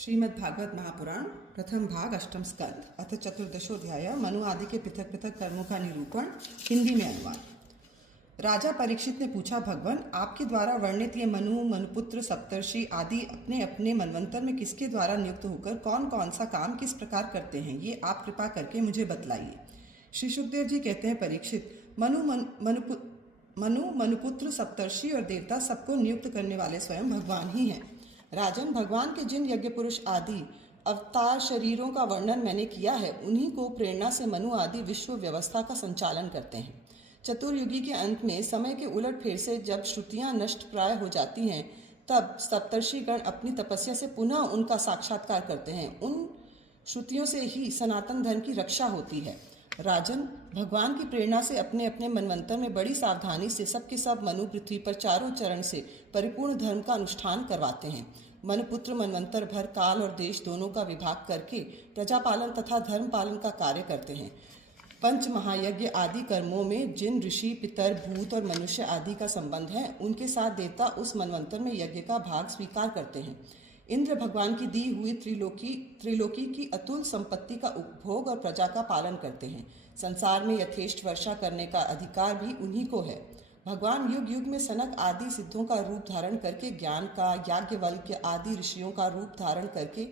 श्रीमद्भागवत महापुराण प्रथम भाग अष्टम स्कंद अथ चतुर्दशोध्याय मनु आदि के पृथक पृथक कर्मों का निरूपण। हिंदी में अनुवाद। राजा परीक्षित ने पूछा, भगवान, आपके द्वारा वर्णित ये मनु, मनुपुत्र, सप्तर्षि आदि अपने अपने मनवंतर में किसके द्वारा नियुक्त होकर कौन कौन सा काम किस प्रकार करते हैं, ये आप कृपा करके मुझे बतलाइए। श्री सुखदेव जी कहते हैं, परीक्षित, मनु, मनुपुत्र, सप्तर्षि और देवता सबको नियुक्त करने वाले स्वयं भगवान ही हैं। राजन, भगवान के जिन यज्ञ पुरुष आदि अवतार शरीरों का वर्णन मैंने किया है, उन्हीं को प्रेरणा से मनु आदि विश्व व्यवस्था का संचालन करते हैं। चतुर्युगी के अंत में समय के उलट फेर से जब श्रुतियां नष्ट प्राय हो जाती हैं, तब सप्तर्षिगण अपनी तपस्या से पुनः उनका साक्षात्कार करते हैं। उन श्रुतियों से ही सनातन धर्म की रक्षा होती है। राजन, भगवान की प्रेरणा से अपने अपने मनवंतर में बड़ी सावधानी से सबके सब मनु पृथ्वी पर चारों चरण से परिपूर्ण धर्म का अनुष्ठान करवाते हैं। मनुपुत्र मनवंतर भर काल और देश दोनों का विभाग करके प्रजापालन तथा धर्म पालन का कार्य करते हैं। पंच महायज्ञ आदि कर्मों में जिन ऋषि, पितर, भूत और मनुष्य आदि का संबंध है, उनके साथ देवता उस मनवंतर में यज्ञ का भाग स्वीकार करते हैं। इंद्र भगवान की दी हुई त्रिलोकी की अतुल संपत्ति का उपभोग और प्रजा का पालन करते हैं। संसार में यथेष्ट वर्षा करने का अधिकार भी उन्हीं को है। भगवान युग युग में सनक आदि सिद्धों का रूप धारण करके ज्ञान का, याज्ञवल्क्य आदि ऋषियों का रूप धारण करके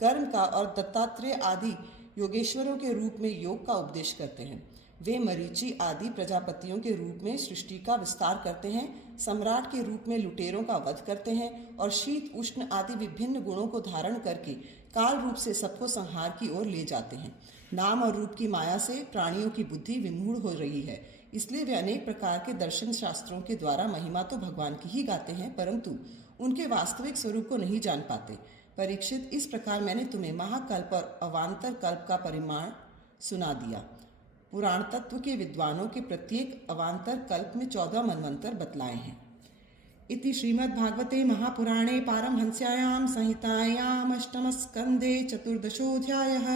कर्म का और दत्तात्रेय आदि योगेश्वरों के रूप में योग का उपदेश करते हैं। वे मरीचि आदि प्रजापतियों के रूप में सृष्टि का विस्तार करते हैं, सम्राट के रूप में लुटेरों का वध करते हैं और शीत उष्ण आदि विभिन्न गुणों को धारण करके काल रूप से सबको संहार की ओर ले जाते हैं। नाम और रूप की माया से प्राणियों की बुद्धि विमूढ़ हो रही है, इसलिए वे अनेक प्रकार के दर्शन शास्त्रों के द्वारा महिमा तो भगवान की ही गाते हैं, परंतु उनके वास्तविक स्वरूप को नहीं जान पाते। परीक्षित, इस प्रकार मैंने तुम्हें महाकल्प और अवान्तर कल्प का परिमाण सुना दिया। पुराण तत्व के विद्वानों के प्रत्येक अवान्तर कल्प में 14 मनवंतर बतलाए हैं। इति श्रीमद्भागवते महापुराणे पारमहंस्यायां संहितायाम् अष्टमस्कन्धे चतुर्दशोऽध्यायः।